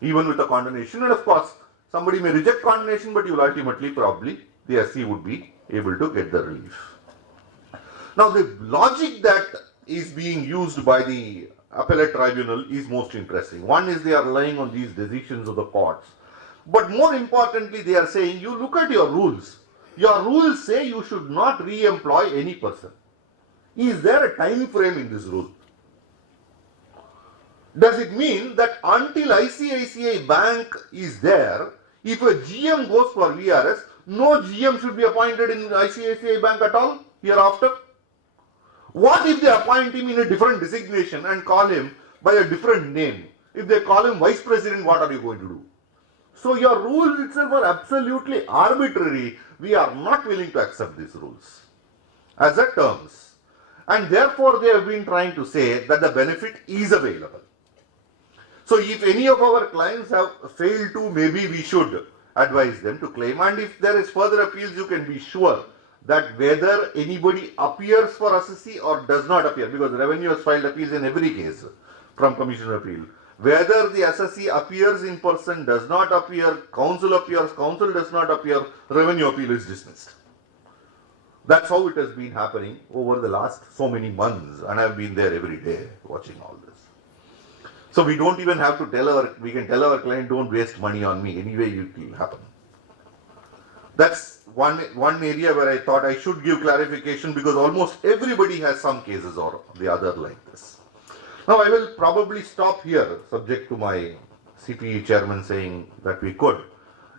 even with a condemnation. And of course, somebody may reject condemnation, but you'll ultimately probably the SC would be able to get the relief. Now, the logic that is being used by the appellate tribunal is most interesting. One is they are relying on these decisions of the courts. But more importantly, they are saying, you look at your rules. Your rules say you should not re-employ any person. Is there a time frame in this rule? Does it mean that until ICICI Bank is there, if a GM goes for VRS, no GM should be appointed in ICICI Bank at all hereafter? What if they appoint him in a different designation and call him by a different name? If they call him vice president, what are you going to do? So your rules itself are absolutely arbitrary. We are not willing to accept these rules as a terms. And therefore they have been trying to say that the benefit is available. So if any of our clients have failed to, maybe we should advise them to claim. And if there is further appeals, you can be sure that whether anybody appears for assessee or does not appear, because revenue has filed appeals in every case from Commission of Appeal, whether the assessee appears in person, does not appear, counsel appears, counsel does not appear, revenue appeal is dismissed. That's how it has been happening over the last so many months, and I've been there every day watching all this. So we don't even have to we can tell our client, don't waste money on me, anyway it will happen. That's one area where I thought I should give clarification, because almost everybody has some cases or the other like this. Now I will probably stop here, subject to my CPE chairman saying that we could,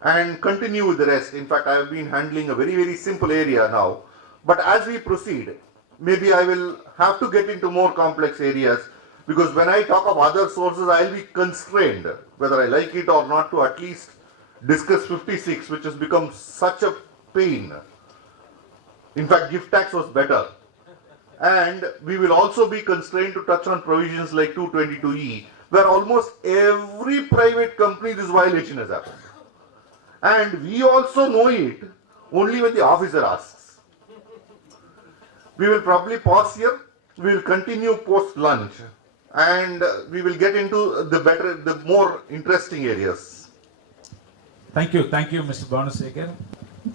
and continue with the rest. In fact, I have been handling a very, very simple area now, but as we proceed, maybe I will have to get into more complex areas, because when I talk of other sources, I will be constrained, whether I like it or not, to at least discuss 56, which has become such a pain. In fact, gift tax was better. And we will also be constrained to touch on provisions like 222E, where almost every private company this violation has happened. And we also know it only when the officer asks. We will probably pause here. We will continue post lunch, and we will get into the more interesting areas. Thank you, Mr. Bhanusekar.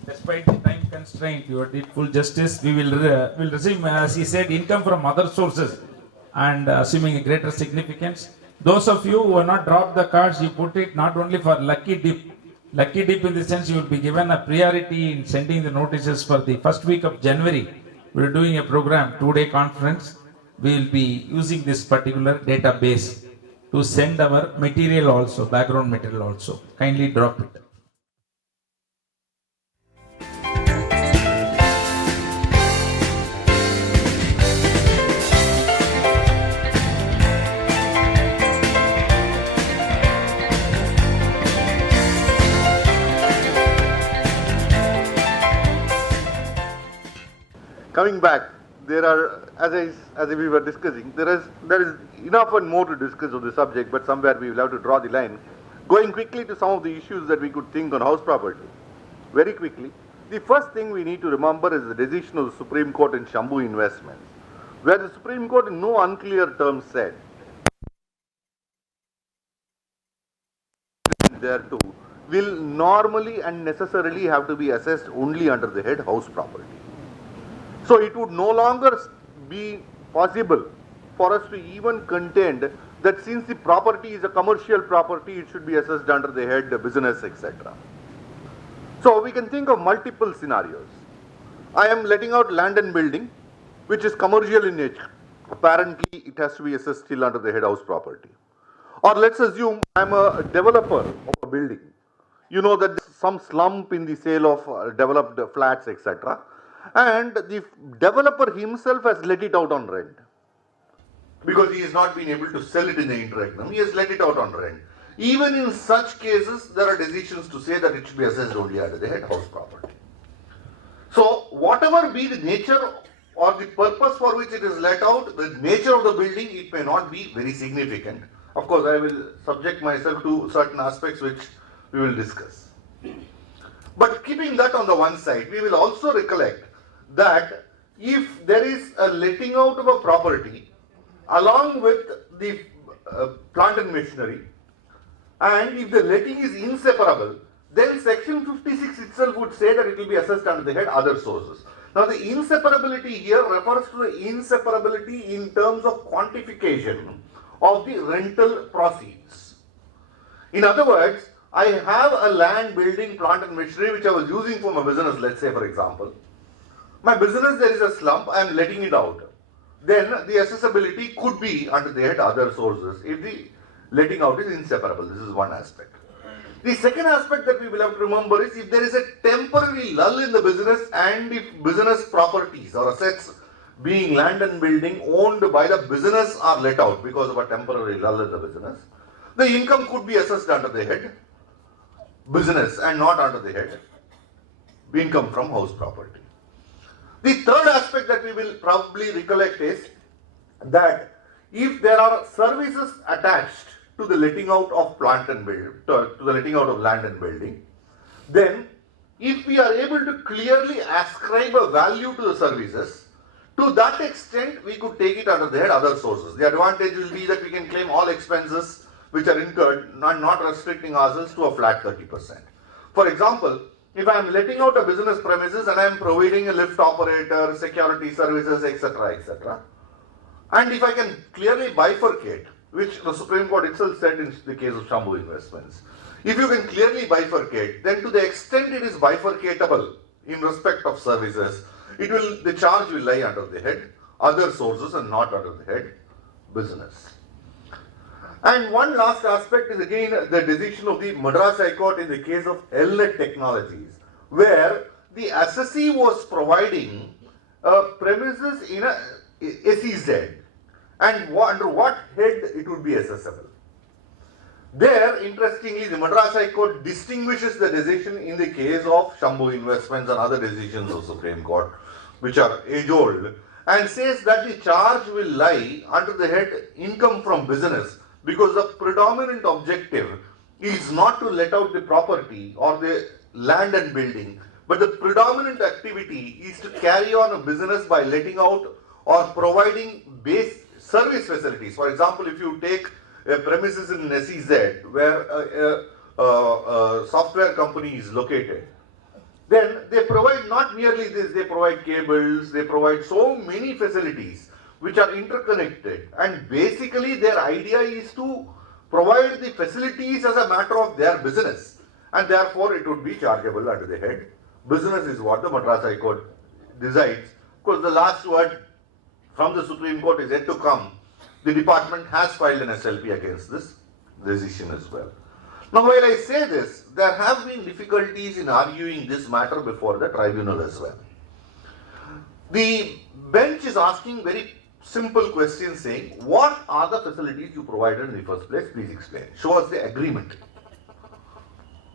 Despite the time constraint, you did full justice. We will receive, as he said, income from other sources, and assuming a greater significance. Those of you who have not dropped the cards, you put it not only for lucky dip. Lucky dip in the sense you will be given a priority in sending the notices for the first week of January. We are doing a program, 2-day conference. We will be using this particular database to send our material also, background material also. Kindly drop it. Coming back, there are, as we were discussing, there is enough and more to discuss of the subject, but somewhere we will have to draw the line. Going quickly to some of the issues that we could think on house property. Very quickly, the first thing we need to remember is the decision of the Supreme Court in Shambhu Investments, where the Supreme Court in no unclear terms said thereto will normally and necessarily have to be assessed only under the head house property. So it would no longer be possible for us to even contend that since the property is a commercial property, it should be assessed under the head business, etc. So we can think of multiple scenarios. I am letting out land and building, which is commercial in nature. Apparently, it has to be assessed still under the head house property. Or let's assume I am a developer of a building. You know that there is some slump in the sale of developed flats, etc. And the developer himself has let it out on rent, because he has not been able to sell it in the interim. He has let it out on rent. Even in such cases, there are decisions to say that it should be assessed only under the head house property. So whatever be the nature or the purpose for which it is let out, the nature of the building, it may not be very significant. Of course, I will subject myself to certain aspects which we will discuss. But keeping that on the one side, we will also recollect that if there is a letting out of a property along with the plant and machinery, and if the letting is inseparable, then section 56 itself would say that it will be assessed under the head other sources. Now the inseparability here refers to the inseparability in terms of quantification of the rental proceeds. In other words, I have a land, building, plant and machinery which I was using for my business, let's say for example. My business, there is a slump, I am letting it out. Then the accessibility could be under the head other sources if the letting out is inseparable. This is one aspect. The second aspect that we will have to remember is if there is a temporary lull in the business and if business properties or assets being land and building owned by the business are let out because of a temporary lull in the business, the income could be assessed under the head business and not under the head income from house property. The third aspect that we will probably recollect is that if there are services attached to the letting out of plant and build, to the letting out of land and building, then if we are able to clearly ascribe a value to the services, to that extent we could take it under the head other sources. The advantage will be that we can claim all expenses which are incurred and not restricting ourselves to a flat 30%. For example, if I am letting out a business premises and I am providing a lift operator, security services, etc., etc., and if I can clearly bifurcate, which the Supreme Court itself said in the case of Shambhu Investments, if you can clearly bifurcate, then to the extent it is bifurcatable in respect of services, the charge will lie under the head other sources and not under the head business. And one last aspect is again the decision of the Madras High Court in the case of Elnet Technologies, where the assessee was providing premises in a SEZ and under what head it would be assessable. There, interestingly, the Madras High Court distinguishes the decision in the case of Shambhu Investments and other decisions of Supreme Court, which are age-old, and says that the charge will lie under the head income from business, because the predominant objective is not to let out the property or the land and building, but the predominant activity is to carry on a business by letting out or providing base service facilities. For example, if you take a premises in SEZ where a software company is located, then they provide not merely this, they provide cables, they provide so many facilities which are interconnected, and basically their idea is to provide the facilities as a matter of their business, and therefore it would be chargeable under the head business is what the Madras High Court decides. Of course, the last word from the Supreme Court is yet to come. The department has filed an SLP against this decision as well. Now, while I say this, there have been difficulties in arguing this matter before the tribunal as well. The bench is asking very simple questions saying, what are the facilities you provided in the first place? Please explain. Show us the agreement.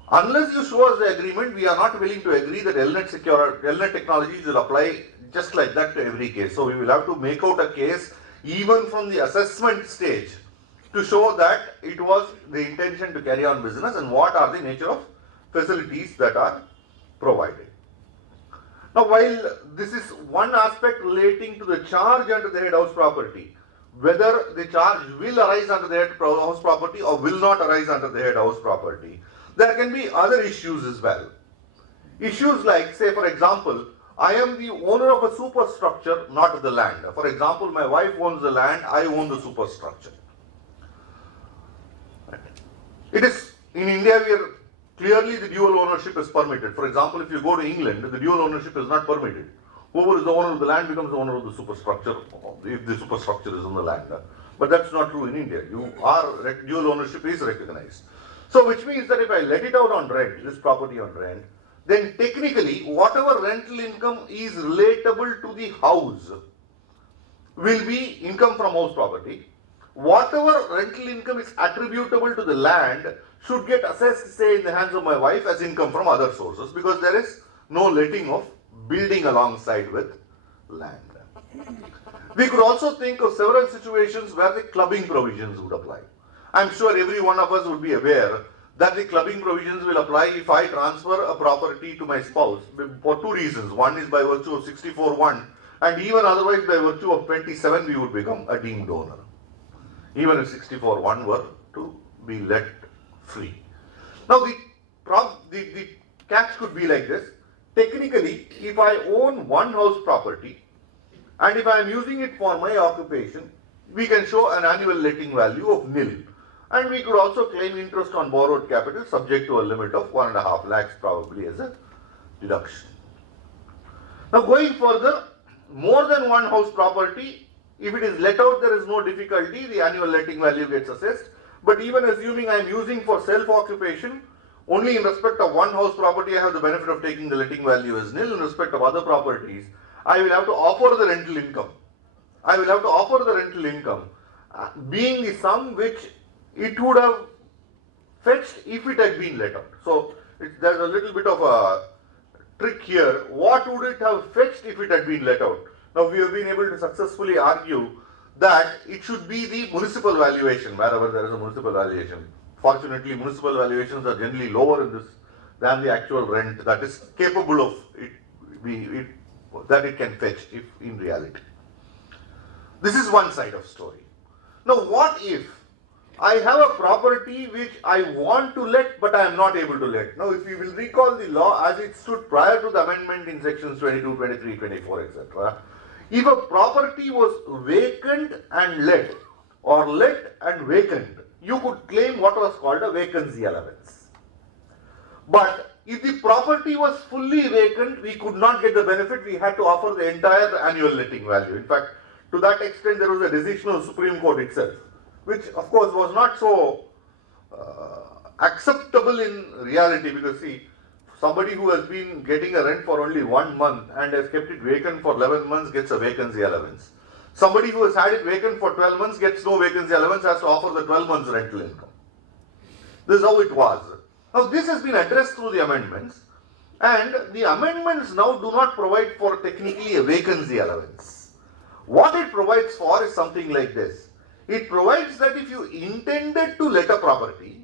Unless you show us the agreement, we are not willing to agree that Elnet Technologies will apply just like that to every case. So we will have to make out a case even from the assessment stage to show that it was the intention to carry on business and what are the nature of facilities that are provided. Now, while this is one aspect relating to the charge under the head house property, whether the charge will arise under the head house property or will not arise under the head house property, there can be other issues as well. Issues like, say for example, I am the owner of a superstructure, not the land. For example, my wife owns the land, I own the superstructure. It is, in India, where clearly the dual ownership is permitted. For example, if you go to England, the dual ownership is not permitted. Whoever is the owner of the land becomes the owner of the superstructure, if the superstructure is on the land. But that's not true in India. Dual ownership is recognized. So, which means that if I let it out on rent, this property on rent, then technically whatever rental income is relatable to the house will be income from house property. Whatever rental income is attributable to the land should get assessed, say, in the hands of my wife as income from other sources, because there is no letting of building alongside with land. We could also think of several situations where the clubbing provisions would apply. I'm sure every one of us would be aware that the clubbing provisions will apply if I transfer a property to my spouse for two reasons. One is by virtue of 64(1), and even otherwise by virtue of 27 we would become a deemed owner. Even if 64(1) were to be let free. Now the catch could be like this. Technically, if I own one house property and if I am using it for my occupation, we can show an annual letting value of nil. And we could also claim interest on borrowed capital subject to a limit of 1.5 lakhs probably as a deduction. Now going further, more than one house property, if it is let out, there is no difficulty, the annual letting value gets assessed. But even assuming I am using for self-occupation, only in respect of one house property I have the benefit of taking the letting value as nil. In respect of other properties, I will have to offer the rental income. I will have to offer the rental income being the sum which it would have fetched if it had been let out. So there's a little bit of a trick here. What would it have fetched if it had been let out? Now we have been able to successfully argue that it should be the municipal valuation wherever there is a municipal valuation. Fortunately, municipal valuations are generally lower in this than the actual rent that is capable of that it can fetch if in reality. This is one side of story. Now what if I have a property which I want to let but I am not able to let? Now if you will recall the law as it stood prior to the amendment in sections 22, 23, 24, etc. If a property was vacant and let or let and vacant, you could claim what was called a vacancy allowance. But if the property was fully vacant, we could not get the benefit, we had to offer the entire annual letting value. In fact, to that extent there was a decision of Supreme Court itself, which of course was not so acceptable in reality, because see, somebody who has been getting a rent for only 1 month and has kept it vacant for 11 months gets a vacancy allowance. Somebody who has had it vacant for 12 months gets no vacancy allowance, has to offer the 12 months rental income. This is how it was. Now this has been addressed through the amendments, and the amendments now do not provide for technically a vacancy allowance. What it provides for is something like this. It provides that if you intended to let a property,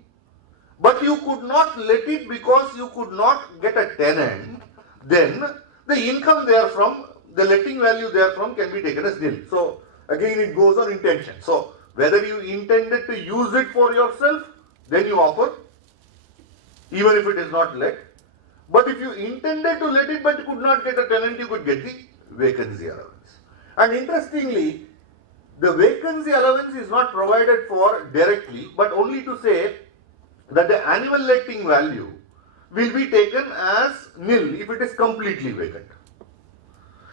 but you could not let it because you could not get a tenant, then the income therefrom, the letting value therefrom can be taken as nil. So again it goes on intention. So whether you intended to use it for yourself, then you offer, even if it is not let. But if you intended to let it but you could not get a tenant, you could get the vacancy allowance. And interestingly, the vacancy allowance is not provided for directly, but only to say that the annual letting value will be taken as nil if it is completely vacant.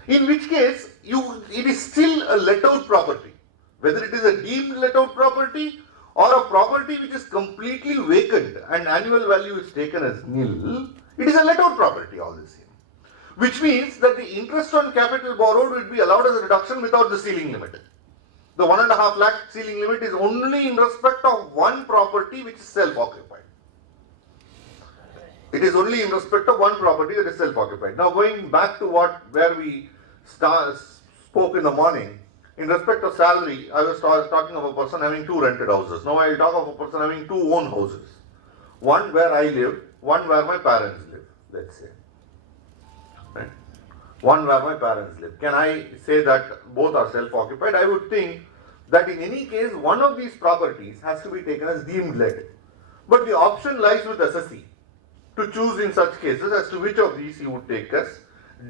In which case, it is still a let out property. Whether it is a deemed let out property or a property which is completely vacant and annual value is taken as nil, it is a let out property all the same. Which means that the interest on capital borrowed will be allowed as a reduction without the ceiling limit. The 1.5 lakh ceiling limit is only in respect of one property which is self-occupied. It is only in respect of one property that is self-occupied. Now going back to where we spoke in the morning, in respect of salary, I was talking of a person having 2 rented houses. Now I will talk of a person having 2 own houses. One where I live, one where my parents live, let's say. Right? One where my parents live. Can I say that both are self-occupied? I would think that in any case, one of these properties has to be taken as deemed let. But the option lies with assessee to choose in such cases as to which of these he would take as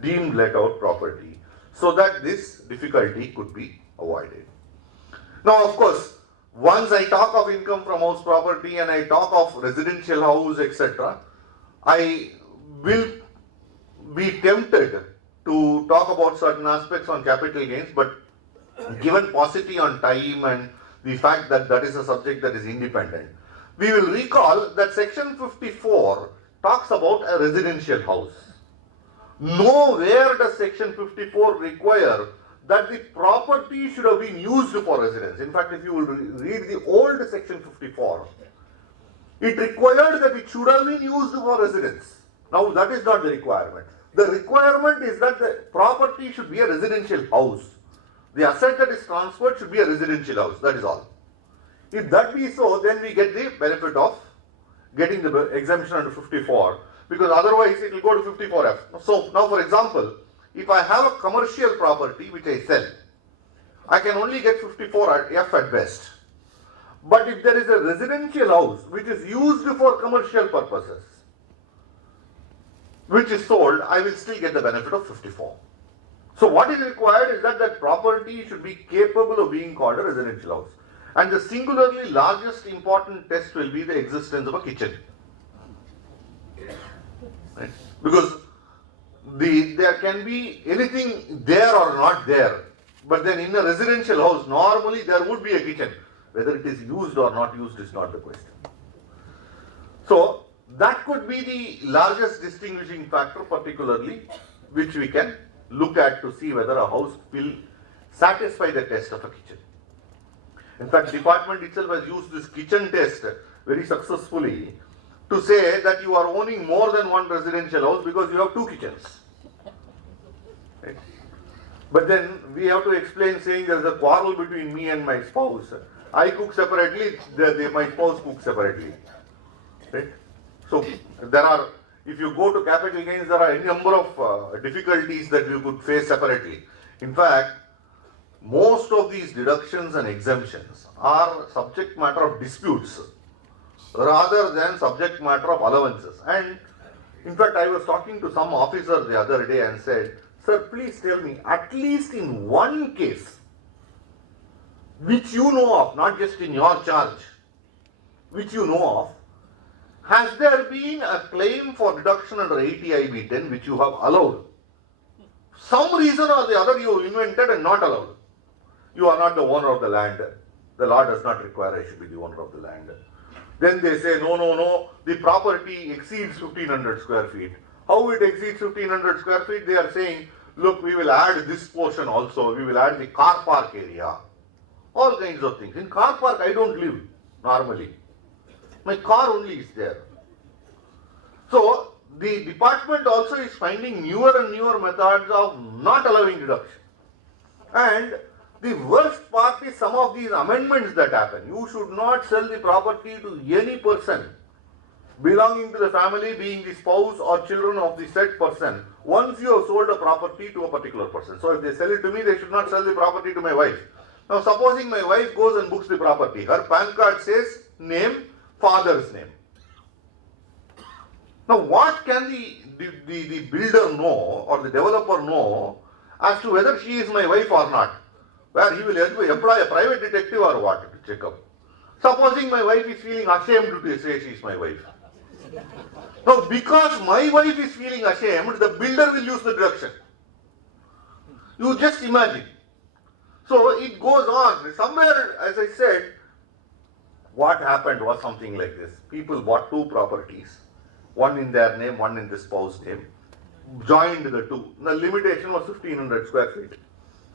deemed let out property, so that this difficulty could be avoided. Now of course, once I talk of income from house property and I talk of residential house, etc., I will be tempted to talk about certain aspects on capital gains, but given paucity on time and the fact that that is a subject that is independent, we will recall that section 54 talks about a residential house. Nowhere does section 54 require that the property should have been used for residence. In fact, if you will read the old section 54, it required that it should have been used for residence. Now that is not the requirement. The requirement is that the property should be a residential house. The asset that is transferred should be a residential house, that is all. If that be so, then we get the benefit of getting the exemption under 54, because otherwise it will go to 54F. So now for example, if I have a commercial property which I sell, I can only get 54F at best. But if there is a residential house which is used for commercial purposes, which is sold, I will still get the benefit of 54. So what is required is that that property should be capable of being called a residential house. And the singularly largest important test will be the existence of a kitchen. Right? Because there can be anything there or not there. But then in a residential house, normally there would be a kitchen. Whether it is used or not used is not the question. So that could be the largest distinguishing factor, particularly, which we can look at to see whether a house will satisfy the test of a kitchen. In fact, department itself has used this kitchen test very successfully to say that you are owning more than one residential house because you have two kitchens. Right? But then we have to explain saying there is a quarrel between me and my spouse. I cook separately, my spouse cooks separately. Right? So there are, if you go to capital gains, there are any number of difficulties that you could face separately. In fact, most of these deductions and exemptions are subject matter of disputes rather than subject matter of allowances. And in fact, I was talking to some officer the other day and said, sir, please tell me, at least in one case, which you know of, not just in your charge, which you know of, has there been a claim for deduction under 80IB 10 which you have allowed? Some reason or the other you invented and not allowed. You are not the owner of the land. The law does not require I should be the owner of the land. Then they say, no, the property exceeds 1500 square feet. How it exceeds 1500 square feet? They are saying, look, we will add this portion also. We will add the car park area. All kinds of things. In car park, I don't live normally. My car only is there. So, the department also is finding newer and newer methods of not allowing deduction. And the worst part is some of these amendments that happen. You should not sell the property to any person belonging to the family, being the spouse or children of the said person, once you have sold a property to a particular person. So if they sell it to me, they should not sell the property to my wife. Now supposing my wife goes and books the property, her PAN card says name, father's name. Now what can the builder know or the developer know as to whether she is my wife or not? Where he will employ a private detective or what to check up. Supposing my wife is feeling ashamed to say she is my wife. Now because my wife is feeling ashamed, the builder will use the deduction. You just imagine. So it goes on. Somewhere, as I said, what happened was something like this. People bought two properties, one in their name, one in the spouse's name, joined the two. The limitation was 1500 square feet.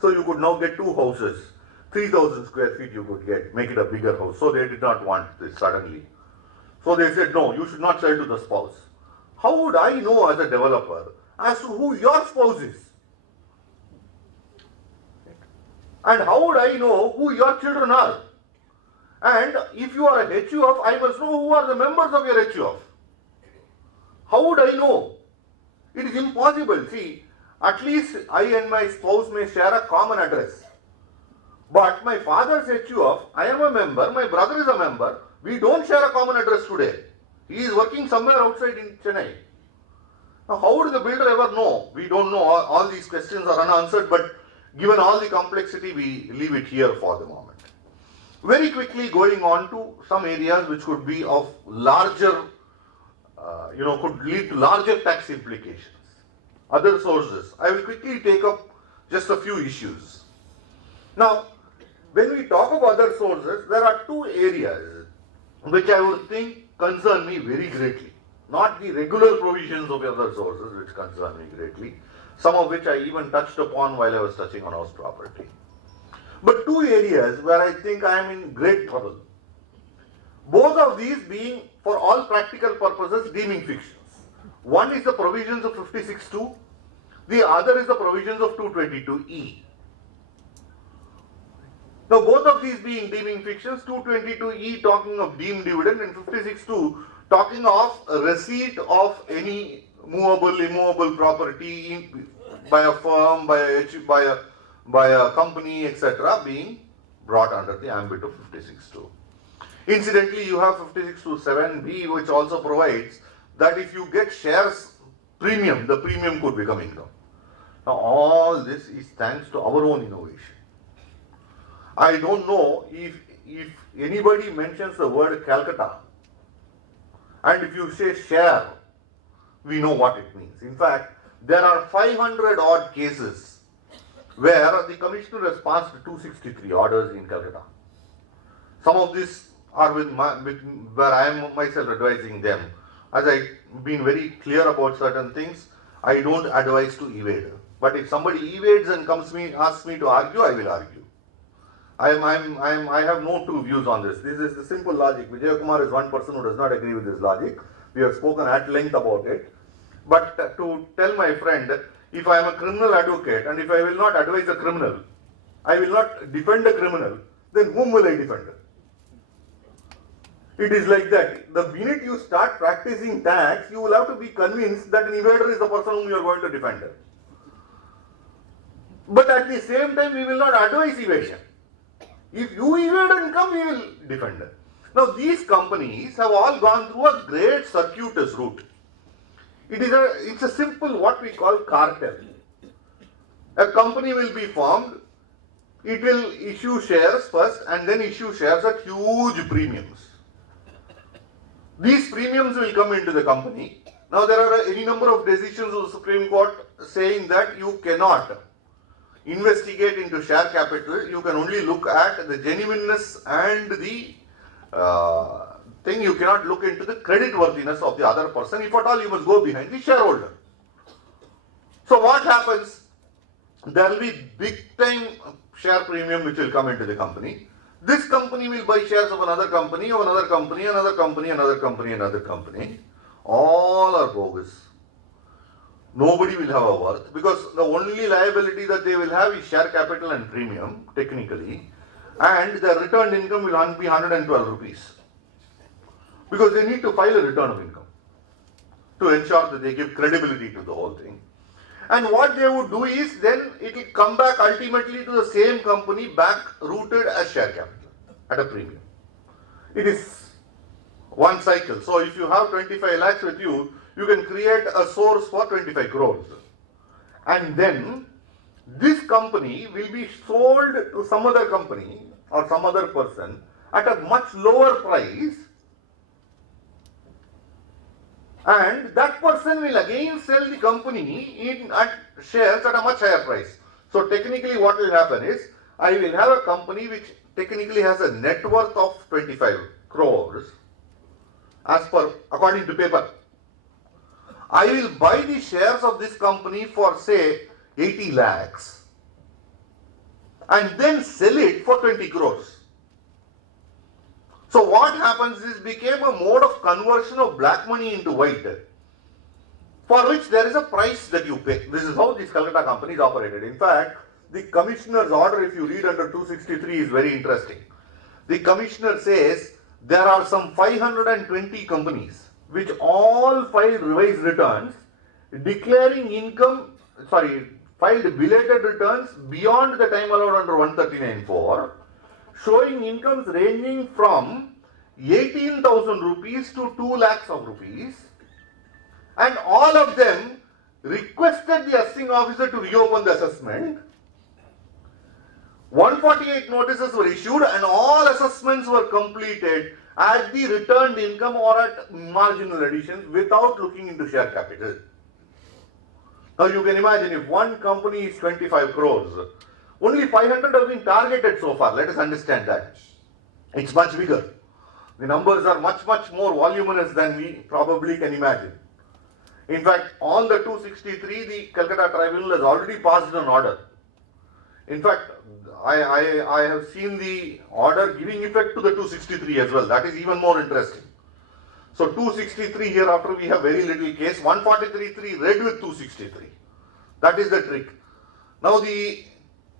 So you could now get two houses. 3000 square feet you could get, make it a bigger house. So they did not want this suddenly. So they said, no, you should not sell to the spouse. How would I know as a developer as to who your spouse is? And how would I know who your children are? And if you are a HUF, I must know who are the members of your HUF. How would I know? It is impossible. See, at least I and my spouse may share a common address. But my father's HUF, I am a member, my brother is a member, we don't share a common address today. He is working somewhere outside in Chennai. Now, how would the builder ever know? We don't know. All these questions are unanswered, but given all the complexity, we leave it here for the moment. Very quickly going on to some areas which could be of larger, could lead to larger tax implications. Other sources. I will quickly take up just a few issues. Now, when we talk of other sources, there are two areas which I would think concern me very greatly. Not the regular provisions of other sources which concern me greatly, some of which I even touched upon while I was touching on house property. But two areas where I think I am in great trouble. Both of these being, for all practical purposes, deeming fictions. One is the provisions of 56(2), the other is the provisions of 222E. Now both of these being deeming fictions, 222E talking of deemed dividend and 56(2) talking of a receipt of any movable, immovable property by a firm, by a company, etc. being brought under the ambit of 56(2). Incidentally, you have 56 to 7B, which also provides that if you get shares premium, the premium could become income. Now, all this is thanks to our own innovation. I don't know if anybody mentions the word Calcutta, and if you say share, we know what it means. In fact, there are 500 odd cases where the commissioner has passed 263 orders in Calcutta. Some of these are where I am myself advising them. As I've been very clear about certain things, I don't advise to evade. But if somebody evades and asks me to argue, I will argue. I have no two views on this. This is the simple logic. Vijay Kumar is one person who does not agree with this logic. We have spoken at length about it. But to tell my friend, if I am a criminal advocate and if I will not advise a criminal, I will not defend a criminal, then whom will I defend? It is like that. The minute you start practicing tax, you will have to be convinced that an evader is the person whom you are going to defend. But at the same time, we will not advise evasion. If you evade income, we will defend. Now, these companies have all gone through a great circuitous route. It's a simple what we call cartel. A company will be formed, it will issue shares first and then issue shares at huge premiums. These premiums will come into the company. Now there are any number of decisions of the Supreme Court saying that you cannot investigate into share capital, you can only look at the genuineness and the thing, you cannot look into the creditworthiness of the other person. If at all, you must go behind the shareholder. So what happens? There will be big time share premium which will come into the company. This company will buy shares of another company, of another company, another company, another company, another company. All are bogus. Nobody will have a worth because the only liability that they will have is share capital and premium, technically, and the returned income will be 112 rupees. Because they need to file a return of income to ensure that they give credibility to the whole thing. And what they would do is then it will come back ultimately to the same company back rooted as share capital at a premium. It is one cycle. So if you have 25 lakhs with you, you can create a source for 25 crores. And then this company will be sold to some other company or some other person at a much lower price. And that person will again sell the company at shares at a much higher price. So technically what will happen is, I will have a company which technically has a net worth of 25 crores according to paper. I will buy the shares of this company for say 80 lakhs and then sell it for 20 crores. So what happens is became a mode of conversion of black money into white, for which there is a price that you pay. This is how these Calcutta companies operated. In fact, the commissioner's order, if you read under 263, is very interesting. The commissioner says there are some 520 companies which all filed revised returns declaring filed belated returns beyond the time allowed under 139(4), showing incomes ranging from 18,000 rupees to 2 lakhs of rupees, and all of them requested the assessing officer to reopen the assessment. 148 notices were issued and all assessments were completed at the returned income or at marginal additions without looking into share capital. Now you can imagine if one company is 25 crores, only 500 have been targeted so far. Let us understand that. It's much bigger. The numbers are much more voluminous than we probably can imagine. In fact, on the 263, the Calcutta Tribunal has already passed an order. In fact, I have seen the order giving effect to the 263 as well. That is even more interesting. So 263 hereafter we have very little case. 143.3 read with 263. That is the trick. Now the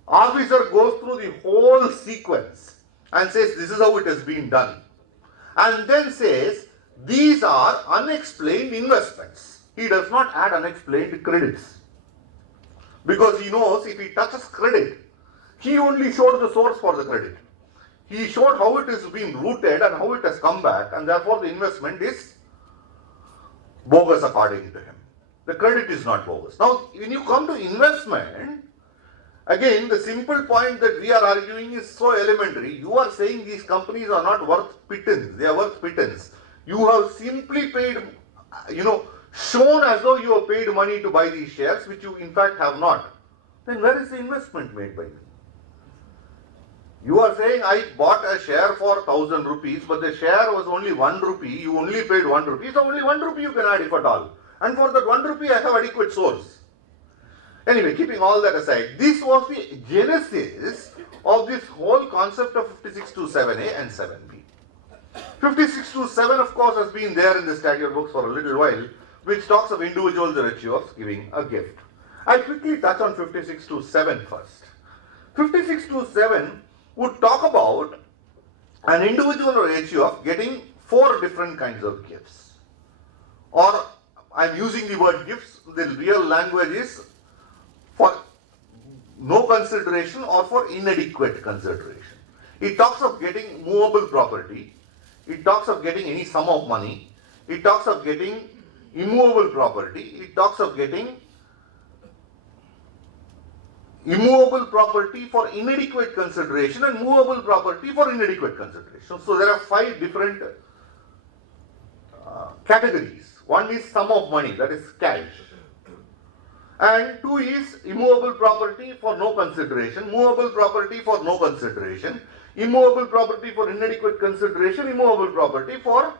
officer goes through the whole sequence and says this is how it has been done. And then says these are unexplained investments. He does not add unexplained credits. Because he knows if he touches credit, he only showed the source for the credit. he showed how it is being rooted and how it has come back, and therefore the investment is bogus according to him. The credit is not bogus. Now, when you come to investment, again, the simple point that we are arguing is so elementary. You are saying these companies are not worth pittance. They are worth pittance. You have simply paid, shown as though you have paid money to buy these shares, which you in fact have not. Then where is the investment made by you? You are saying I bought a share for 1,000 rupees, but the share was only 1 rupee. You only paid 1 rupee, so only 1 rupee you can add if at all. And for that 1 rupee, I have adequate source. Anyway, keeping all that aside, this was the genesis of this whole concept of 5627A and 7B. 5627, of course, has been there in the statute books for a little while, which talks of individuals the virtue of giving a gift. I'll quickly touch on 5627 first. 5627 would talk about an individual virtue of getting 4 different kinds of gifts. Or, I'm using the word gifts, the real language is for no consideration or for inadequate consideration. It talks of getting movable property. It talks of getting any sum of money. It talks of getting immovable property. It talks of getting immovable property for inadequate consideration and movable property for inadequate consideration. So there are 5 different categories. One is sum of money, that is cash. And 2 is immovable property for no consideration, movable property for no consideration, immovable property for inadequate consideration, immovable property for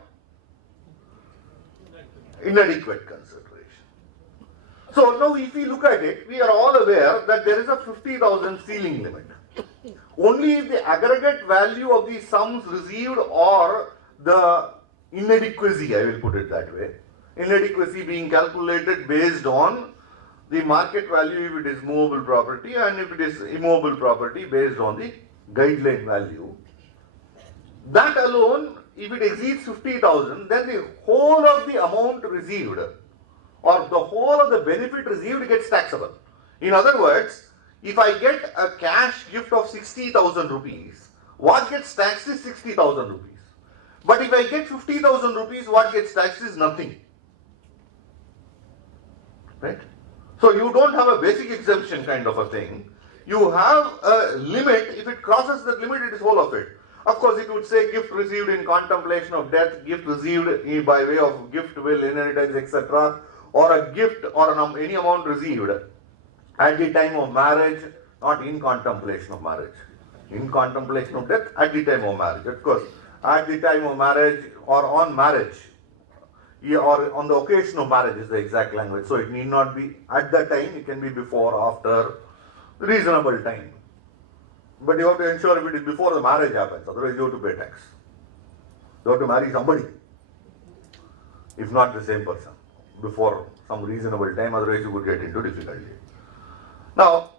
inadequate consideration. So now if we look at it, we are all aware that there is a 50,000 ceiling limit. Only if the aggregate value of the sums received or the inadequacy, I will put it that way, inadequacy being calculated based on the market value if it is movable property and if it is immovable property based on the guideline value. That alone, if it exceeds 50,000, then the whole of the amount received or the whole of the benefit received gets taxable. In other words, if I get a cash gift of 60,000 rupees, what gets taxed is 60,000 rupees. But if I get 50,000 rupees, what gets taxed is nothing. Right? So you don't have a basic exemption kind of a thing. You have a limit. If it crosses that limit, it is whole of it. Of course, it would say gift received in contemplation of death, gift received by way of gift, will, inheritance, etc. Or a gift or any amount received at the time of marriage, not in contemplation of marriage. In contemplation of death, at the time of marriage. Of course, at the time of marriage or on marriage, or on the occasion of marriage is the exact language. So it need not be at that time, it can be before, after, reasonable time. But you have to ensure if it is before the marriage happens, otherwise you have to pay tax. You have to marry somebody, if not the same person, before some reasonable time, otherwise you could get into difficulty. Now,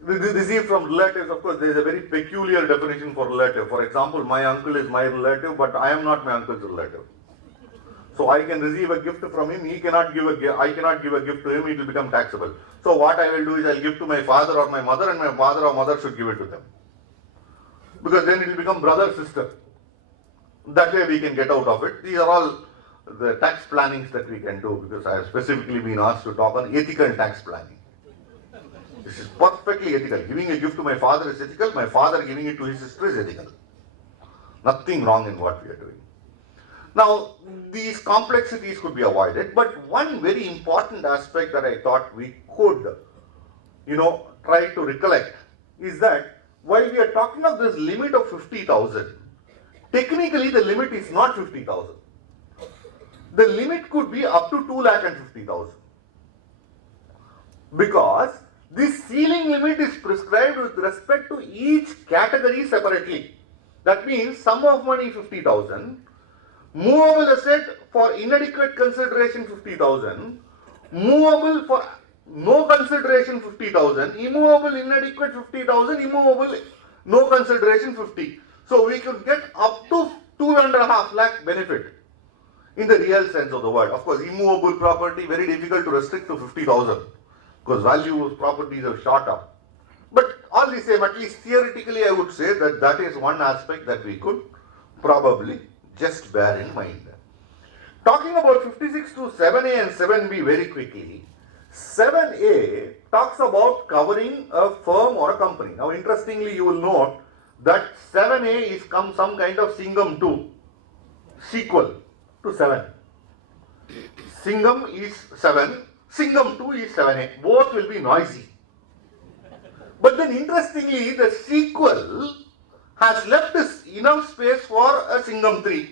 received from relatives, of course, there is a very peculiar definition for relative. For example, my uncle is my relative, but I am not my uncle's relative. So I can receive a gift from him, he cannot give a gift, I cannot give a gift to him, it will become taxable. So what I will do is I will give to my father or my mother, and my father or mother should give it to them. Because then it will become brother, sister. That way we can get out of it. These are all the tax plannings that we can do, because I have specifically been asked to talk on ethical tax planning. This is perfectly ethical. Giving a gift to my father is ethical, my father giving it to his sister is ethical. Nothing wrong in what we are doing. Now, these complexities could be avoided, but one very important aspect that I thought we could, try to recollect is that while we are talking of this limit of 50,000, technically the limit is not 50,000. The limit could be up to 2,50,000. Because this ceiling limit is prescribed with respect to each category separately. That means sum of money 50,000, movable asset for inadequate consideration 50,000, movable for no consideration 50,000, immovable inadequate 50,000, immovable no consideration 50. So we could get up to 2.5 lakh benefit in the real sense of the word. Of course, immovable property very difficult to restrict to 50,000 because value of properties have shot up. But all the same, at least theoretically, I would say that that is one aspect that we could probably just bear in mind. Talking about 56 to 7A and 7B very quickly, 7A talks about covering a firm or a company. Now, interestingly, you will note that 7A is some kind of Singham 2 sequel to 7. Singham is 7, Singham 2 is 7A. Both will be noisy. But then interestingly, the sequel has left enough space for a Singham 3.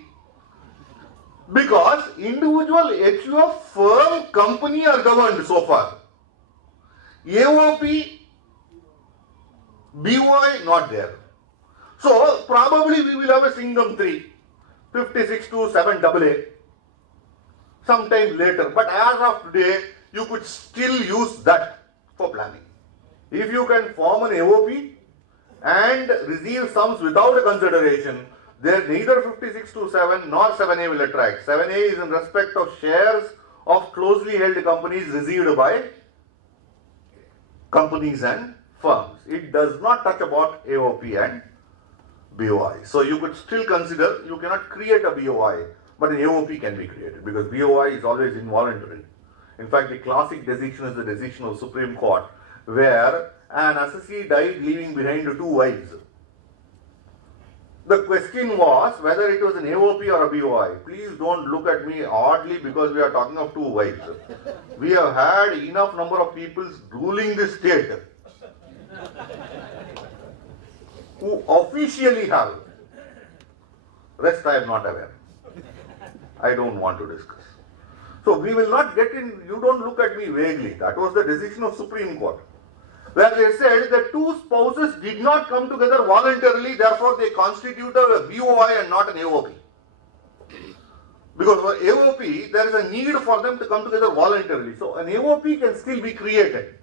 Because individual HUF, firm, company are governed so far. AOP, BOI not there. So probably we will have a Singham 3, 56 to 7 AA sometime later. But as of today, you could still use that for planning. If you can form an AOP and receive sums without a consideration, then neither 56 to 7 nor 7A will attract. 7A is in respect of shares of closely held companies received by companies and firms. It does not touch about AOP and BOI. So you could still consider, you cannot create a BOI, but an AOP can be created because BOI is always involuntary. In fact, the classic decision is the decision of Supreme Court where an assessee died leaving behind 2 wives. The question was whether it was an AOP or a BOI. Please don't look at me oddly because we are talking of 2 wives. We have had enough number of people ruling this state who officially have. Rest I am not aware. I don't want to discuss. So we will not get in, you don't look at me vaguely. That was the decision of Supreme Court, where they said that 2 spouses did not come together voluntarily, therefore they constitute a BOI and not an AOP. Because for AOP, there is a need for them to come together voluntarily. So an AOP can still be created.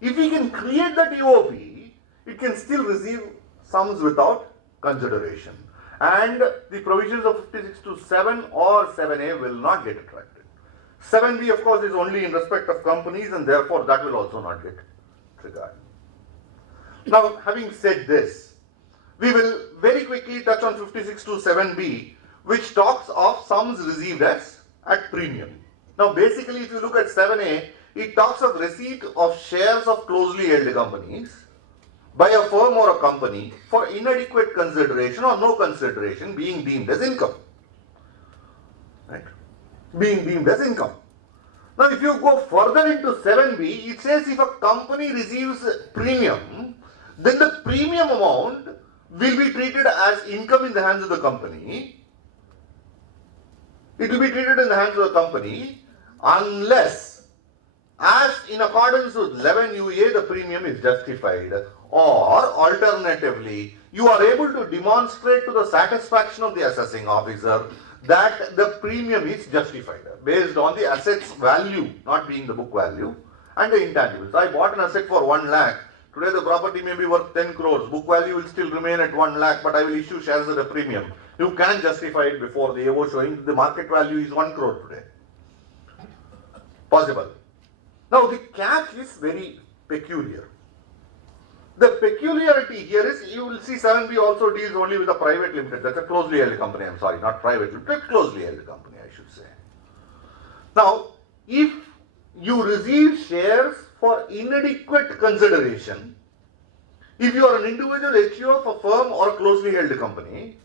If we can create that AOP, it can still receive sums without consideration. And the provisions of 56 to 7 or 7A will not get attracted. 7B, of course, is only in respect of companies and therefore that will also not get triggered. Now, having said this, we will very quickly touch on 56 to 7B, which talks of sums received as at premium. Now, basically, if you look at 7A, it talks of receipt of shares of closely held companies by a firm or a company for inadequate consideration or no consideration being deemed as income. Right? Being deemed as income. Now, if you go further into 7B, it says if a company receives premium, then the premium amount will be treated as income in the hands of the company. It will be treated in the hands of the company unless, as in accordance with 11 UA, the premium is justified, or alternatively, you are able to demonstrate to the satisfaction of the assessing officer that the premium is justified based on the asset's value, not being the book value, and the intangibles. I bought an asset for 1 lakh. Today the property may be worth 10 crores. Book value will still remain at 1 lakh, but I will issue shares at a premium. You can justify it before the AO showing the market value is 1 crore today. Possible. Now the catch is very peculiar. The peculiarity here is, you will see 7B also deals only with a private limited, that's a closely held company, I'm sorry, not private limited, closely held company I should say. Now, if you receive shares for inadequate consideration, if you are an individual HUF, a firm or a closely held company,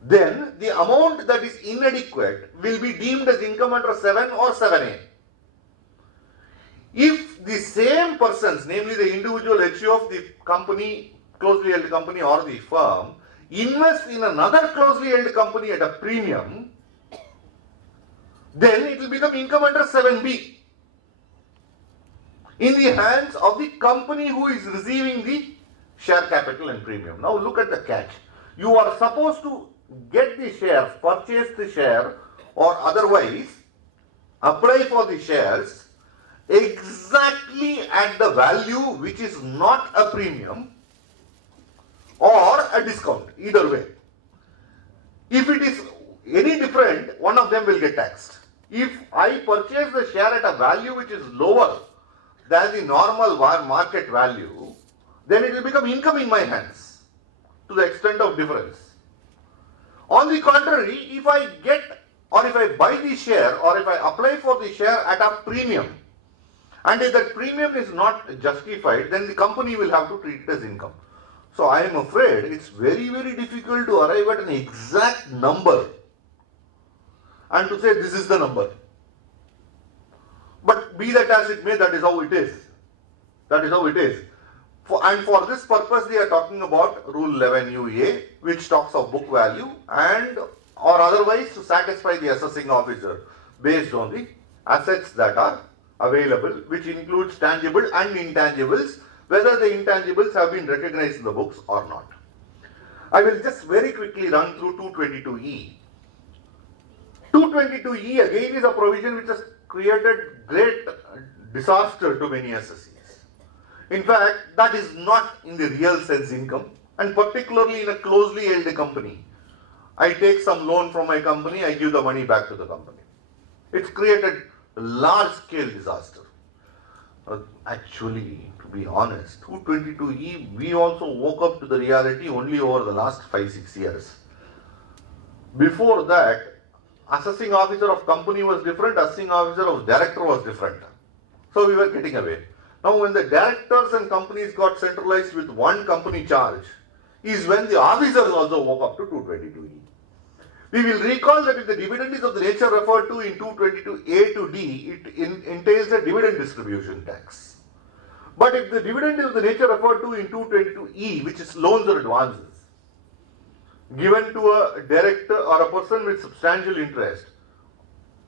then the amount that is inadequate will be deemed as income under 7 or 7A. If the same persons, namely the individual HUF, the company, closely held company or the firm, invest in another closely held company at a premium, then it will become income under 7B in the hands of the company who is receiving the share capital and premium. Now look at the catch. You are supposed to get the shares, purchase the share or otherwise apply for the shares exactly at the value which is not a premium or a discount, either way. If it is any different, one of them will get taxed. If I purchase the share at a value which is lower than the normal market value, then it will become income in my hands to the extent of difference. On the contrary, if I get or if I buy the share or if I apply for the share at a premium, and if that premium is not justified, then the company will have to treat it as income. So I am afraid it's very, very difficult to arrive at an exact number and to say this is the number. But be that as it may, that is how it is. That is how it is. And for this purpose, they are talking about Rule 11UA, which talks of book value and or otherwise to satisfy the assessing officer based on the assets that are available, which includes tangible and intangibles, whether the intangibles have been recognized in the books or not. I will just very quickly run through 222E. 222E again is a provision which has created great disaster to many assessees. In fact, that is not in the real sense income, and particularly in a closely held company. I take some loan from my company, I give the money back to the company. It's created a large scale disaster. Actually, to be honest, 222E, we also woke up to the reality only over the last 5-6 years. Before that, assessing officer of company was different, assessing officer of director was different. So we were getting away. Now when the directors and companies got centralized with one company charge, is when the officers also woke up to 222E. We will recall that if the dividend is of the nature referred to in 222A to D, it entails a dividend distribution tax. But if the dividend is of the nature referred to in 222E, which is loans or advances, given to a director or a person with substantial interest,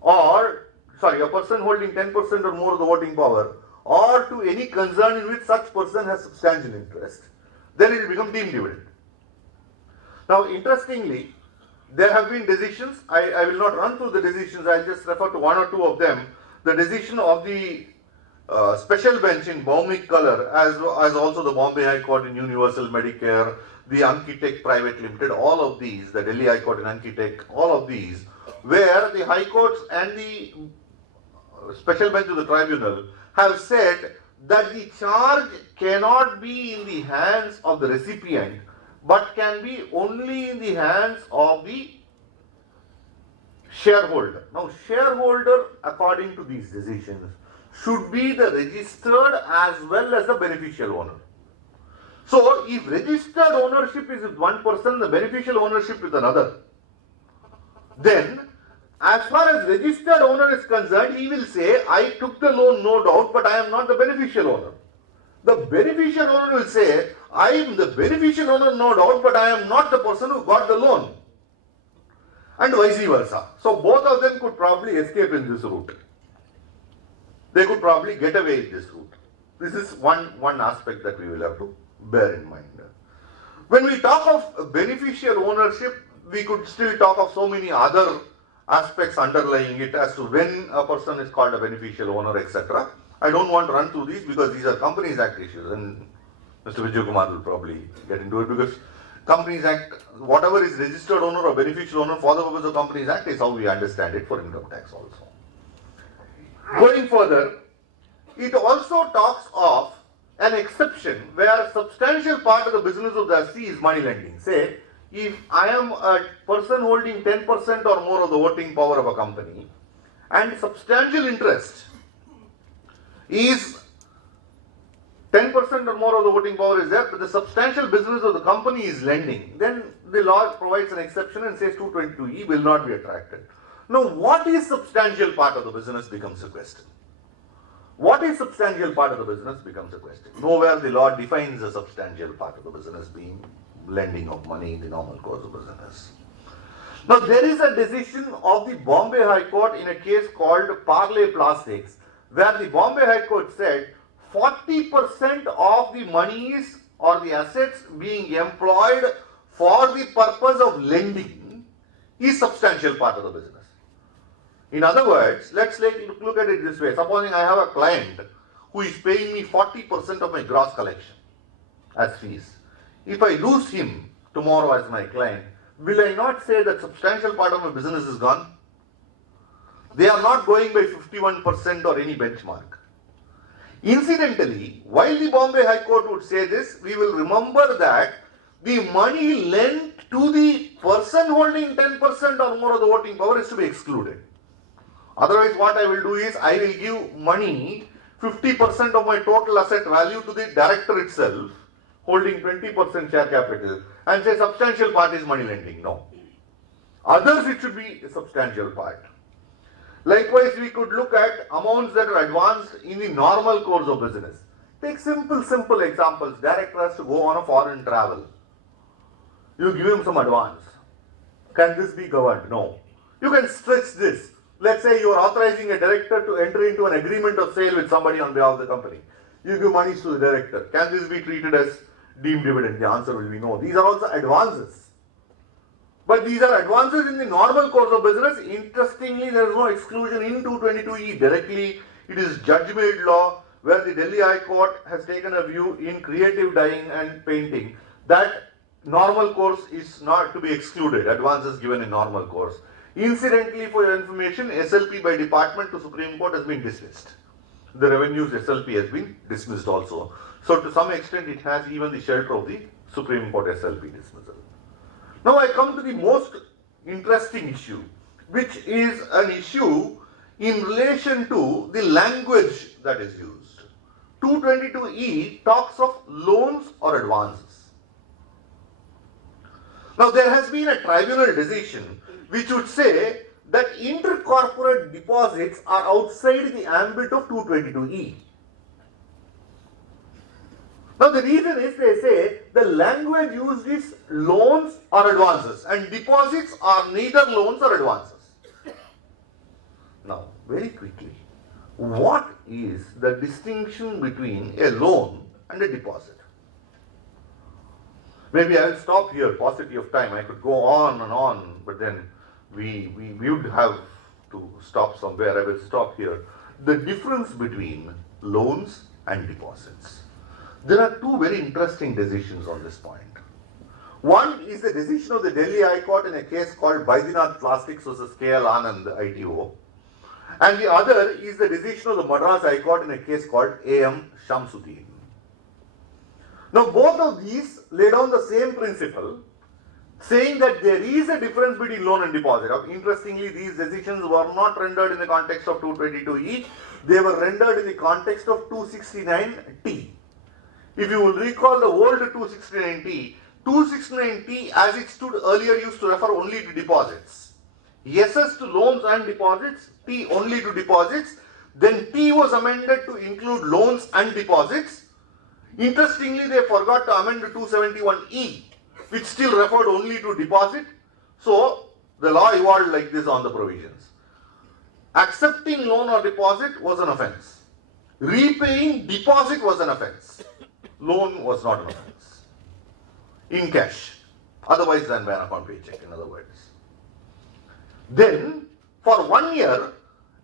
or, a person holding 10% or more of the voting power, or to any concern in which such person has substantial interest, then it will become deemed dividend. Now, interestingly, there have been decisions, I will not run through the decisions, I will just refer to one or two of them. The decision of the special bench in Bhaumik Color, as also the Bombay High Court in Universal Medicare, the Ankitech Private Limited, all of these, the Delhi High Court in Ankitech, all of these, where the High Courts and the special bench of the tribunal have said that the charge cannot be in the hands of the recipient, but can be only in the hands of the shareholder. Now, shareholder, according to these decisions, should be the registered as well as the beneficial owner. So, if registered ownership is with one person, the beneficial ownership with another, then as far as registered owner is concerned, he will say, I took the loan, no doubt, but I am not the beneficial owner. The beneficial owner will say, I am the beneficial owner, no doubt, but I am not the person who got the loan. And vice versa. So both of them could probably escape in this route. They could probably get away in this route. This is one aspect that we will have to bear in mind. When we talk of beneficial ownership, we could still talk of so many other aspects underlying it as to when a person is called a beneficial owner, etc. I don't want to run through these because these are Companies Act issues, and Mr. Vijay Kumar will probably get into it, because Companies Act, whatever is registered owner or beneficial owner for the purpose of Companies Act is how we understand it for income tax also. Going further, it also talks of an exception where a substantial part of the business of the assessee is money lending. Say, if I am a person holding 10% or more of the voting power of a company and substantial interest is 10% or more of the voting power is there, but the substantial business of the company is lending, then the law provides an exception and says 222E will not be attracted. Now, what is substantial part of the business becomes a question. What is substantial part of the business becomes a question. Nowhere the law defines a substantial part of the business being lending of money in the normal course of business. Now, there is a decision of the Bombay High Court in a case called Parle Plastics, where the Bombay High Court said 40% of the monies or the assets being employed for the purpose of lending is substantial part of the business. In other words, let's look at it this way. Supposing I have a client who is paying me 40% of my gross collection as fees. If I lose him tomorrow as my client, will I not say that substantial part of my business is gone? They are not going by 51% or any benchmark. Incidentally, while the Bombay High Court would say this, we will remember that the money lent to the person holding 10% or more of the voting power is to be excluded. Otherwise, what I will do is I will give money 50% of my total asset value to the director itself, holding 20% share capital, and say substantial part is money lending. No. Others, it should be a substantial part. Likewise, we could look at amounts that are advanced in the normal course of business. Take simple examples. Director has to go on a foreign travel. You give him some advance. Can this be governed? No. You can stretch this. Let's say you are authorizing a director to enter into an agreement of sale with somebody on behalf of the company. You give money to the director. Can this be treated as deemed dividend? The answer will be no. These are also advances. But these are advances in the normal course of business. Interestingly, there is no exclusion in 222E. Directly, it is judge-made law where the Delhi High Court has taken a view in creative dyeing and painting that normal course is not to be excluded, advances given in normal course. Incidentally, for your information, SLP by department to Supreme Court has been dismissed. The revenues SLP has been dismissed also. So to some extent, it has even the shelter of the Supreme Court SLP dismissal. Now I come to the most interesting issue, which is an issue in relation to the language that is used. 222E talks of loans or advances. Now there has been a tribunal decision which would say that intercorporate deposits are outside the ambit of 222E. Now the reason is they say the language used is loans or advances and deposits are neither loans or advances. Now very quickly, what is the distinction between a loan and a deposit? Maybe I will stop here, paucity of time. I could go on and on, but then we would have to stop somewhere. I will stop here. The difference between loans and deposits. There are two very interesting decisions on this point. One is the decision of the Delhi High Court in a case called Baidyanath Plastics versus KL Anand ITO. And the other is the decision of the Madras High Court in a case called AM Shamsuddin. Now both of these lay down the same principle, saying that there is a difference between loan and deposit. Interestingly, these decisions were not rendered in the context of 222E, they were rendered in the context of 269T. If you will recall the old 269T, 269T as it stood earlier used to refer only to deposits. Yeses to loans and deposits, T only to deposits. Then T was amended to include loans and deposits. Interestingly, they forgot to amend 271E, which still referred only to deposit. So the law evolved like this on the provisions. Accepting loan or deposit was an offence. Repaying deposit was an offence. Loan was not an offence. In cash. Otherwise than by an account paycheck, in other words. Then, for 1 year,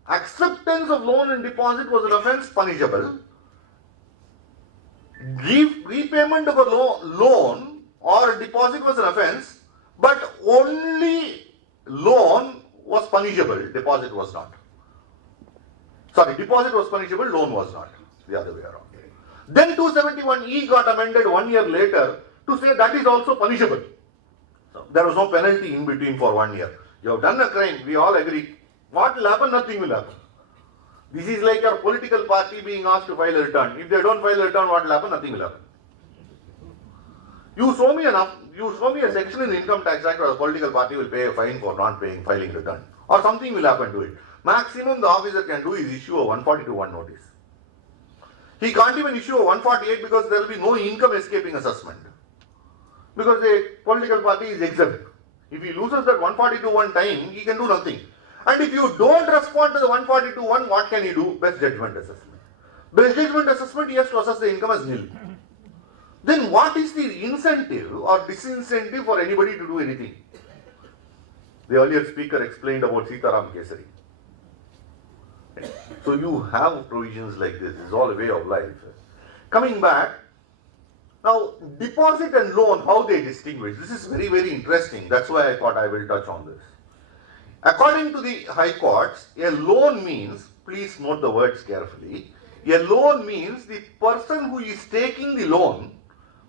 acceptance of loan and deposit was an offence punishable. Repayment of a loan or deposit was an offence, but only loan was punishable, deposit was not. Sorry, deposit was punishable, loan was not. The other way around. Then 271E got amended 1 year later to say that is also punishable. So there was no penalty in between for 1 year. You have done a crime, we all agree. What will happen? Nothing will happen. This is like your political party being asked to file a return. If they don't file a return, what will happen? Nothing will happen. You show me a section in the Income Tax Act where the political party will pay a fine for not filing return. Or something will happen to it. Maximum the officer can do is issue a 142(1) notice. He can't even issue a 148 because there will be no income escaping assessment. Because the political party is exempt. If he loses that 142(1) time, he can do nothing. And if you don't respond to the 142(1), what can he do? Best judgment assessment. Best judgment assessment, he has to assess the income as nil. Then what is the incentive or disincentive for anybody to do anything? The earlier speaker explained about Sitaram Kesari. So you have provisions like this. It's all a way of life. Coming back, now deposit and loan, how they distinguish. This is very, very interesting. That's why I thought I will touch on this. According to the High Courts, a loan means, please note the words carefully, A loan means the person who is taking the loan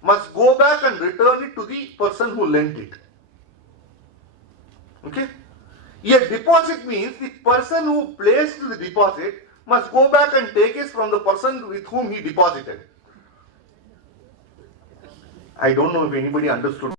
must go back and return it to the person who lent it. Okay? A deposit means the person who placed the deposit must go back and take it from the person with whom he deposited. I don't know if anybody understood.